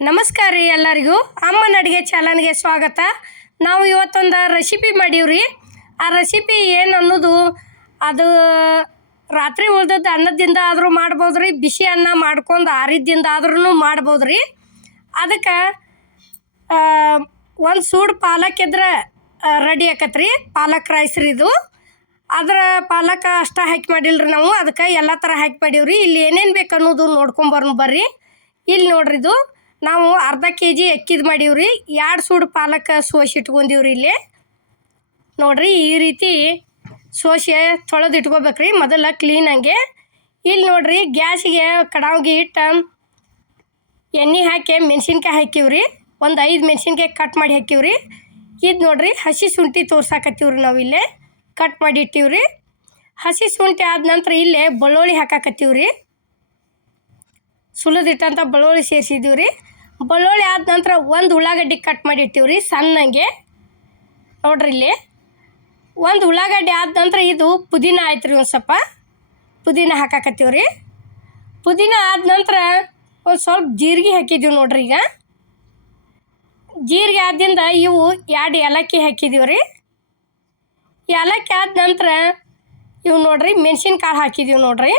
ನಮಸ್ಕಾರ ರೀ ಎಲ್ಲರಿಗೂ. ಅಮ್ಮನ ಅಡುಗೆ ಚಾನಲ್ಗೆ ಸ್ವಾಗತ. ನಾವು ಇವತ್ತೊಂದು ರೆಸಿಪಿ ಮಾಡೀವ್ರಿ. ಆ ರೆಸಿಪಿ ಏನು ಅನ್ನೋದು ಅದು ರಾತ್ರಿ ಉಳ್ದದ್ದು ಅನ್ನದಿಂದ ಆದರೂ ಮಾಡ್ಬೋದು ರೀ ಬಿಸಿ ಅನ್ನ ಮಾಡ್ಕೊಂಡು ಆರಿದ್ದಿಂದ ಆದ್ರೂ ಮಾಡ್ಬೋದು ರೀ ಅದಕ್ಕೆ ಒಂದು ಸೂಡು ಪಾಲಕ್ ಇದ್ರೆ ರೆಡಿ ಆಕತ್ರಿ. ಪಾಲಕ್ ರೈಸ್ ರೀ ಇದು. ಅದರ ಪಾಲಕ ಅಷ್ಟ ಹಾಕಿ ಮಾಡಿಲ್ರಿ ನಾವು. ಅದಕ್ಕೆ ಎಲ್ಲ ಥರ ಹಾಕಿ ಮಾಡೀವ್ರಿ. ಇಲ್ಲಿ ಏನೇನು ಬೇಕು ಅನ್ನೋದು ನೋಡ್ಕೊಂಬರ್ನು ಬರ್ರಿ. ಇಲ್ಲಿ ನೋಡ್ರಿ ಇದು. ನಾವು ಅರ್ಧ ಕೆ ಜಿ ಅಕ್ಕಿದು ಮಾಡೀವ್ರಿ. ಎರಡು ಸೂಡು ಪಾಲಕ ಸೋಸಿ ಇಟ್ಕೊಂಡಿವ್ರಿ ಇಲ್ಲಿ. ನೋಡ್ರಿ ಈ ರೀತಿ ಸೋಸಿ ತೊಳೆದು ಇಟ್ಕೋಬೇಕ್ರಿ ಮೊದಲ ಕ್ಲೀನಾಗೆ ಇಲ್ಲಿ ನೋಡ್ರಿ ಗ್ಯಾಸಿಗೆ ಕಡಾವಿಗೆ ಇಟ್ಟು ಎಣ್ಣೆ ಹಾಕಿ ಮೆಣಸಿನ್ಕಾಯಿ ಹಾಕಿವ್ರಿ. ಒಂದು ಐದು ಮೆಣಸಿನ್ಕಾಯಿ ಕಟ್ ಮಾಡಿ ಹಾಕಿವ್ರಿ. ಇದು ನೋಡ್ರಿ ಹಸಿ ಶುಂಠಿ ತೋರ್ಸಾಕತ್ತೀವ್ರಿ ನಾವು ಇಲ್ಲೇ. ಕಟ್ ಮಾಡಿ ಇಟ್ಟಿವ್ರಿ. ಹಸಿ ಶುಂಠಿ ಆದ ನಂತರ ಇಲ್ಲೇ ಬೆಳ್ಳುಳ್ಳಿ ಹಾಕಾಕತ್ತೀವ್ರಿ. ಸುಲಿದಿಟ್ಟಂಥ ಬೆಳ್ಳುಳ್ಳಿ ಸೇರಿಸಿದ್ದೀವ್ರಿ. ಬೆಳ್ಳುಳ್ಳಿ ಆದ ನಂತರ ಒಂದು ಉಳ್ಳಾಗಡ್ಡಿ ಕಟ್ ಮಾಡಿ ರೀ ಸಣ್ಣಗೆ. ನೋಡ್ರಿ ಇಲ್ಲಿ. ಒಂದು ಉಳ್ಳಾಗಡ್ಡಿ ಆದ ನಂತರ ಇದು ಪುದೀನ ಆಯ್ತು ರೀ ಒಂದು ಸ್ವಲ್ಪ. ಪುದೀನ ಹಾಕಾಕತ್ತೀವಿ ರೀ ಪುದೀನ ಆದ ನಂತರ ಒಂದು ಸ್ವಲ್ಪ ಜೀರಿಗೆ ಹಾಕಿದ್ದೀವಿ ನೋಡ್ರಿ ಈಗ. ಜೀರಿಗೆ ಆದ್ದರಿಂದ ಇವು ಎರಡು ಏಲಕ್ಕಿ ಹಾಕಿದ್ದೀವಿ ರೀ ಏಲಕ್ಕಿ ಆದ ನಂತರ ಇವು ನೋಡ್ರಿ ಮೆಣಸಿನ್ಕಾಳು ಹಾಕಿದ್ದೀವಿ ನೋಡ್ರಿ.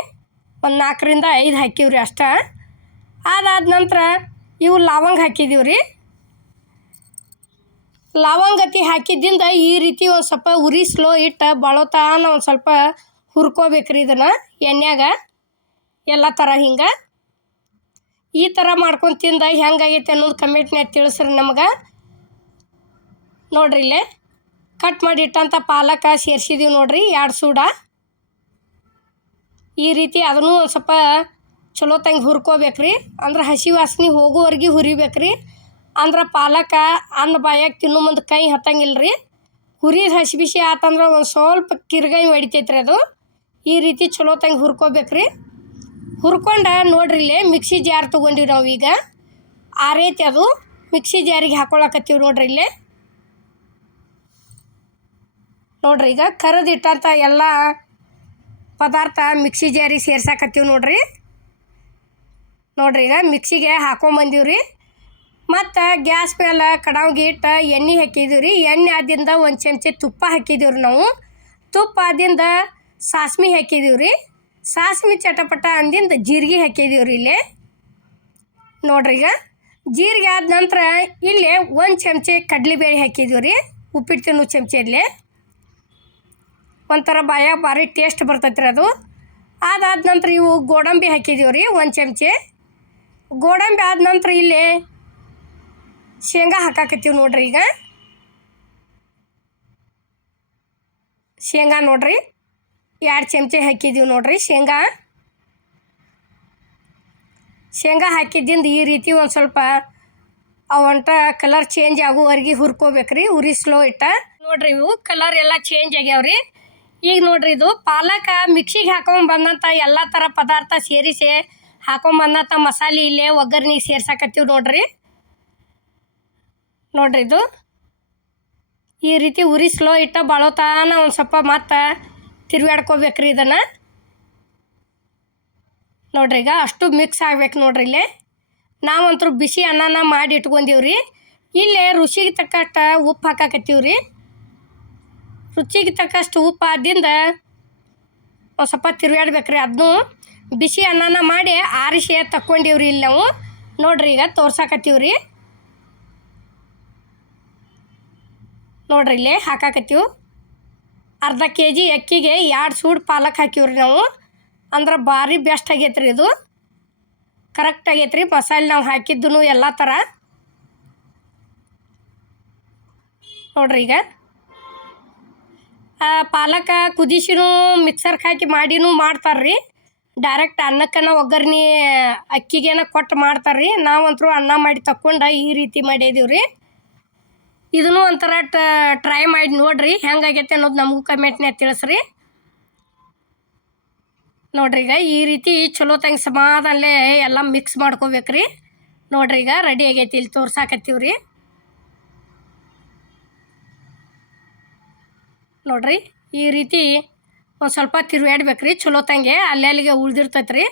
ಒಂದು ನಾಲ್ಕರಿಂದ ಐದು ಹಾಕಿವ್ರಿ ಅಷ್ಟ. ಅದಾದ ನಂತರ ಇವು ಲವಂಗ ಹಾಕಿದ್ದೀವಿ ರೀ. ಲವಂಗತಿ ಹಾಕಿದ್ದಿಂದ ಈ ರೀತಿ ಒಂದು ಸ್ವಲ್ಪ ಉರಿ ಸ್ಲೋ ಇಟ್ಟು ಬಳೋತಾನ ಒಂದು ಸ್ವಲ್ಪ ಹುರ್ಕೋಬೇಕ್ರಿ ಇದನ್ನು ಎಣ್ಣೆಗ ಎಲ್ಲ ಥರ ಹಿಂಗೆ. ಈ ಥರ ಮಾಡ್ಕೊಂಡು ತಿಂದ ಹೆಂಗಾಗೈತೆ ಅನ್ನೋದು ಕಮೆಂಟ್ನ್ಯಾಗ ತಿಳಿಸ್ರಿ ನಮ್ಗೆ. ನೋಡ್ರಿ ಇಲ್ಲೇ. ಕಟ್ ಮಾಡಿ ಇಟ್ಟಂಥ ಪಾಲಕ ಸೇರ್ಸಿದೀವಿ ನೋಡ್ರಿ, ಎರಡು ಸೂಡ. ಈ ರೀತಿ ಅದನ್ನು ಒಂದು ಸ್ವಲ್ಪ ಚಲೋ ತಂಗೆ ಹುರ್ಕೋಬೇಕ್ರಿ. ಅಂದ್ರೆ ಹಸಿ ವಾಸನೆ ಹುರಿಬೇಕು ಹುರಿಬೇಕ್ರಿ. ಅಂದ್ರೆ ಪಾಲಕ ಅನ್ನ ಬಾಯಾಗ ತಿನ್ನೋ ಮುಂದೆ ಕೈ ಹತ್ತಂಗಿಲ್ಲ ರೀ ಹುರಿ ಹಸಿ ಬಿಸಿ ಆತಂದ್ರೆ ಒಂದು ಸ್ವಲ್ಪ ಕಿರ್ಗೈ ಹೊಡಿತೈತ್ರಿ ಅದು. ಈ ರೀತಿ ಚಲೋ ತಂಗೆ ಹುರ್ಕೋಬೇಕ್ರಿ. ಹುರ್ಕೊಂಡ ನೋಡ್ರಿ ಇಲ್ಲಿ ಮಿಕ್ಸಿ ಜಾರ್ ತೊಗೊಂಡಿವಿ ನಾವು ಈಗ. ಆ ರೀತಿ ಅದು. ಮಿಕ್ಸಿ ಜಾರಿಗೆ ಹಾಕೊಳಕತ್ತೀವಿ ನೋಡ್ರಿ ಇಲ್ಲಿ. ನೋಡ್ರಿ ಈಗ ಕರೆದಿಟ್ಟಂಥ ಎಲ್ಲ ಪದಾರ್ಥ ಮಿಕ್ಸಿ ಜಾರಿಗೆ ಸೇರ್ಸಾಕತ್ತೀವಿ ನೋಡ್ರಿ. ನೋಡ್ರಿ, ಈಗ ಮಿಕ್ಸಿಗೆ ಹಾಕೊಂಬಂದೀವಿ ರೀ ಮತ್ತು ಗ್ಯಾಸ್ ಮೇಲೆ ಕಡಾವ್ಗೆ ಇಟ್ಟು ಎಣ್ಣೆ ಹಾಕಿದ್ದೀವಿ ರೀ ಎಣ್ಣೆ ಆದಿಂದ ಒಂದು ಚಮಚ ತುಪ್ಪ ಹಾಕಿದ್ದೀವಿ ರೀ ನಾವು. ತುಪ್ಪ ಆದಿಂದ ಸಾಸ್ಮಿ ಹಾಕಿದ್ದೀವಿ ರೀ ಸಾಸ್ಮಿ ಚಟಪಟ ಅಂದಿಂದ ಜೀರಿಗೆ ಹಾಕಿದ್ದೀವಿ ರೀ ಇಲ್ಲಿ. ನೋಡ್ರಿ, ಈಗ ಜೀರಿಗೆ ಆದ ನಂತರ ಇಲ್ಲಿ ಒಂದು ಚಮಚ ಕಡಲೆಬೇಳೆ ಹಾಕಿದ್ದೀವಿ ರೀ ಉಪ್ಪಿಟ್ಟು ತಿನ್ನೋ ಚಮಚಲ್ಲಿ ಒಂಥರ ಬಾಯಾಗ ಭಾರಿ ಟೇಸ್ಟ್ ಬರ್ತೈತೆ ರೀ ಅದು. ಅದಾದ ನಂತರ ಇವು ಗೋಡಂಬಿ ಹಾಕಿದ್ದೀವಿ ರೀ ಒಂದು ಚಮಚೆ. ಗೋಡಂಬಿ ಆದ ನಂತರ ಇಲ್ಲಿ ಶೇಂಗಾ ಹಾಕಾಕತ್ತೀವಿ ನೋಡ್ರಿ ಈಗ. ಶೇಂಗಾ ನೋಡ್ರಿ, ಎರಡು ಚಮಚೆ ಹಾಕಿದ್ದೀವಿ ನೋಡ್ರಿ ಶೇಂಗಾ. ಶೇಂಗಾ ಹಾಕಿದ್ದಿಂದ ಈ ರೀತಿ ಒಂದು ಸ್ವಲ್ಪ ಅವಂಟ ಕಲರ್ ಚೇಂಜ್ ಆಗುವವರೆಗೆ ಹುರ್ಕೋಬೇಕ್ರಿ, ಉರಿ ಸ್ಲೋ ಇಟ್ಟ. ನೋಡ್ರಿ ಇವು ಕಲರ್ ಎಲ್ಲ ಚೇಂಜ್ ಆಗ್ಯಾವ್ರಿ. ಈಗ ನೋಡ್ರಿ ಇದು ಪಾಲಕ ಮಿಕ್ಸಿಗೆ ಹಾಕೊಂಡ್ ಬಂದಂಥ ಎಲ್ಲ ಥರ ಪದಾರ್ಥ ಸೇರಿಸಿ ಹಾಕೊಂಬಂದಂಥ ಮಸಾಲೆ ಇಲ್ಲೇ ಒಗ್ಗರ್ನಿಗೆ ಸೇರ್ಸಾಕತ್ತೀವಿ ನೋಡ್ರಿ. ನೋಡ್ರಿ ಇದು. ಈ ರೀತಿ ಉರಿ ಸ್ಲೋ ಇಟ್ಟ ಬಳೋತಾನ ಒಂದು ಸ್ವಲ್ಪ ಮತ್ತೆ ತಿರ್ಗಾಡ್ಕೋಬೇಕ್ರಿ ಇದನ್ನು. ನೋಡ್ರಿ ಈಗ ಅಷ್ಟು ಮಿಕ್ಸ್ ಆಗ್ಬೇಕು ನೋಡ್ರಿ ಇಲ್ಲಿ. ನಾವಂತರೂ ಬಿಸಿ ಅನ್ನನ ಮಾಡಿ ಇಟ್ಕೊಂಡೀವಿ ರೀ ಇಲ್ಲೇ ರುಚಿಗೆ ತಕ್ಕಷ್ಟು ಉಪ್ಪು ಹಾಕಾಕತ್ತೀವಿ ರೀ ರುಚಿಗೆ ತಕ್ಕಷ್ಟು ಉಪ್ಪು ಆದಿಂದ ಒಂದು ಸ್ವಲ್ಪ ತಿರುಗಾಡ್ಬೇಕ್ರಿ ಅದನ್ನು ಬಿಸಿ ಅನ್ನನ ಮಾಡಿ ಆರಿಸಿ ತಕ್ಕೊಂಡಿವ್ರಿ ಇಲ್ಲಿ ನಾವು. ನೋಡ್ರಿ ಈಗ ತೋರ್ಸಾಕತ್ತೀವ್ರಿ. ನೋಡ್ರಿ ಇಲ್ಲಿ ಹಾಕಾಕತ್ತೀವಿ. ಅರ್ಧ ಕೆ ಜಿ ಅಕ್ಕಿಗೆ ಎರಡು ಸೂಡು ಪಾಲಕ್ ಹಾಕಿವ್ರಿ ನಾವು. ಅಂದ್ರೆ ಭಾರಿ ಬೆಸ್ಟ್ ಆಗೈತೆ ರೀ ಇದು. ಕರೆಕ್ಟ್ ಆಗೈತೆ ರೀ ಮಸಾಲೆ ನಾವು ಹಾಕಿದ್ದು ಎಲ್ಲ ಥರ ನೋಡ್ರಿ ಈಗ. ಪಾಲಕ ಕುದಿಸಿನೂ ಮಿಕ್ಸರ್ಗೆ ಹಾಕಿ ಮಾಡಿನೂ ಮಾಡ್ತಾರೆ ರೀ ಡೈರೆಕ್ಟ್ ಅನ್ನಕ್ಕನ ಒಗ್ಗರ್ಣೆ ಅಕ್ಕಿಗೇನ ಕೊಟ್ಟು ಮಾಡ್ತಾರೆ ರೀ ನಾವಂತರೂ ಅನ್ನ ಮಾಡಿ ತಕ್ಕೊಂಡು ಈ ರೀತಿ ಮಾಡಿದೀವಿ ರೀ ಇದನ್ನು ಒಂಥರ ಟ್ರೈ ಮಾಡಿ ನೋಡಿರಿ ಹೆಂಗಾಗೈತೆ ಅನ್ನೋದು ನಮಗೂ ಕಮೆಂಟ್ನೇ ತಿಳಿಸ್ರಿ. ನೋಡ್ರಿ ಈಗ ಈ ರೀತಿ ಚಲೋ ತಂಗೆ ಸಮಾಧಾನಲೆ ಎಲ್ಲ ಮಿಕ್ಸ್ ಮಾಡ್ಕೋಬೇಕ್ರಿ. ನೋಡ್ರಿ ಈಗ ರೆಡಿ ಆಗೈತಿ ಇಲ್ಲಿ ತೋರ್ಸಾಕತ್ತೀವಿ ರೀ ನೋಡ್ರಿ ಈ ರೀತಿ ಒಂದು ಸ್ವಲ್ಪ ತಿರುಗಾಡ್ಬೇಕ್ರಿ. ಚಲೋ ತಂಗೆ. ಅಲ್ಲೇ ಅಲ್ಲಿಗೆ ಉಳ್ದಿರ್ತೈತೆ ರೀ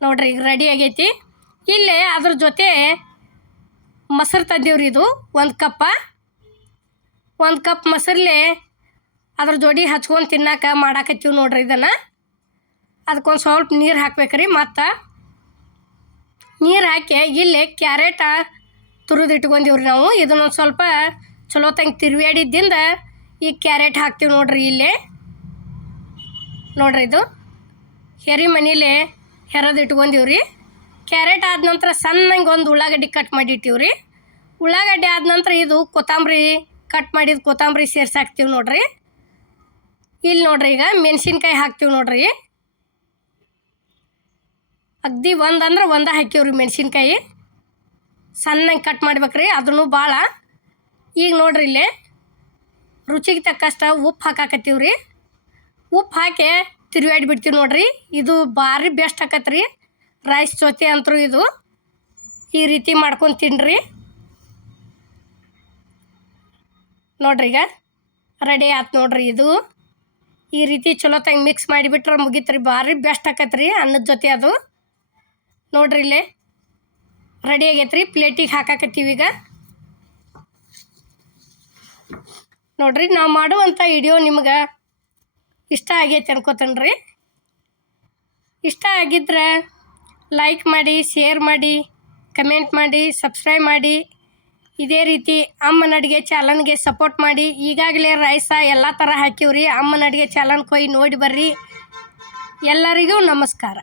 ನೋಡ್ರಿ ಈಗ ರೆಡಿ ಆಗೈತಿ. ಇಲ್ಲಿ ಅದ್ರ ಜೊತೆ ಮೊಸರು ತಂದೀವ್ರಿ ಇದು. ಒಂದು ಕಪ್ಪ. ಒಂದು ಕಪ್ ಮೊಸರಲ್ಲಿ ಅದ್ರ ಜೋಡಿ ಹಚ್ಕೊಂಡು ತಿನ್ನಾಕ ಮಾಡಾಕತ್ತೀವಿ ನೋಡ್ರಿ ಇದನ್ನು. ಅದಕ್ಕೊಂದು ಸ್ವಲ್ಪ ನೀರು ಹಾಕ್ಬೇಕ್ರಿ. ಮತ್ತು ನೀರು ಹಾಕಿ ಇಲ್ಲಿ ಕ್ಯಾರೆಟ ತುರಿದು ಇಟ್ಕೊಂಡಿವ್ರಿ ನಾವು. ಇದನ್ನೊಂದು ಸ್ವಲ್ಪ ಚಲೋ ತಂಗೆ ತಿರುವಾಡಿದ್ದಿಂದ ಈ ಕ್ಯಾರೆಟ್ ಹಾಕ್ತೀವಿ ನೋಡ್ರಿ ಇಲ್ಲೇ. ನೋಡ್ರಿ ಇದು. ಹೆರಿ ಮನೇಲಿ ಹೆರದು ಇಟ್ಕೊಂಡಿವ್ರಿ. ಕ್ಯಾರೆಟ್ ಆದ ನಂತರ ಸಣ್ಣಂಗೆ ಒಂದು ಉಳ್ಳಾಗಡ್ಡಿ ಕಟ್ ಮಾಡಿ ಇಟ್ಟಿವ್ರಿ ಉಳ್ಳಾಗಡ್ಡಿ ಆದ ನಂತರ ಇದು ಕೊತ್ತಂಬರಿ ಕಟ್ ಮಾಡಿದ ಕೊತ್ತಂಬರಿ ಸೇರ್ಸಾಕ್ತೀವಿ ನೋಡ್ರಿ. ಇಲ್ಲಿ ನೋಡ್ರಿ ಈಗ ಮೆಣಸಿನ್ಕಾಯಿ ಹಾಕ್ತೀವಿ ನೋಡ್ರಿ. ಅಗ್ದಿ ಒಂದು ಅಂದ್ರೆ ಒಂದ ಹಾಕಿವ್ರಿ ಮೆಣಸಿನ್ಕಾಯಿ. ಸಣ್ಣಂಗೆ ಕಟ್ ಮಾಡ್ಬೇಕ್ರಿ ಅದನ್ನು ಭಾಳ ಈಗ ನೋಡ್ರಿ ಇಲ್ಲಿ. ರುಚಿಗೆ ತಕ್ಕಷ್ಟ ಉಪ್ಪು ಹಾಕಾಕತ್ತೀವ್ರಿ. ಉಪ್ಪು ಹಾಕಿ ತಿರುವಾಡಿ ಬಿಡ್ತೀವಿ ನೋಡ್ರಿ. ಇದು ಭಾರಿ ಬೆಸ್ಟ್ ಆಕತ್ರಿ. ರೈಸ್ ಜೊತೆ ಅಂತರೂ ಇದು. ಈ ರೀತಿ ಮಾಡ್ಕೊಂಡು ತಿನ್ನಿರಿ ನೋಡ್ರಿ ಈಗ. ರೆಡಿ ಆಯ್ತು ನೋಡ್ರಿ ಇದು. ಈ ರೀತಿ ಚಲೋ ತಂಗೆ ಮಿಕ್ಸ್ ಮಾಡಿಬಿಟ್ರೆ ಮುಗೀತ್ರಿ. ಭಾರಿ ಬೆಸ್ಟ್ ಆಕತ್ರಿ ಅನ್ನದ ಜೊತೆ ಅದು. ನೋಡ್ರಿ ಇಲ್ಲಿ. ರೆಡಿ ಆಗೈತ್ರಿ. ಪ್ಲೇಟಿಗೆ ಹಾಕಾಕತ್ತೀವಿ ಈಗ. ನೋಡ್ರಿ ನಾವು ಮಾಡುವಂಥ ವಿಡಿಯೋ ನಿಮ್ಗೆ ಇಷ್ಟ ಆಗೈತೆ ಅನ್ಕೋತೇನೆ ಇಷ್ಟ ಆಗಿದ್ರೆ ಲೈಕ್ ಮಾಡಿ ಶೇರ್ ಮಾಡಿ ಕಮೆಂಟ್ ಮಾಡಿ ಸಬ್ಸ್ಕ್ರೈಬ್ ಮಾಡಿ. ಇದೇ ರೀತಿ ಅಮ್ಮನ ಅಡುಗೆ ಚಾಲನ್ಗೆ ಸಪೋರ್ಟ್ ಮಾಡಿ. ಈಗಾಗಲೇ ರೈಸ ಎಲ್ಲ ಥರ ಹಾಕಿವ್ರಿ. ಅಮ್ಮನ ಅಡುಗೆ ಚಾಲನ್ ಕೊಯ್ ನೋಡಿ ಬರ್ರಿ. ಎಲ್ಲರಿಗೂ ನಮಸ್ಕಾರ.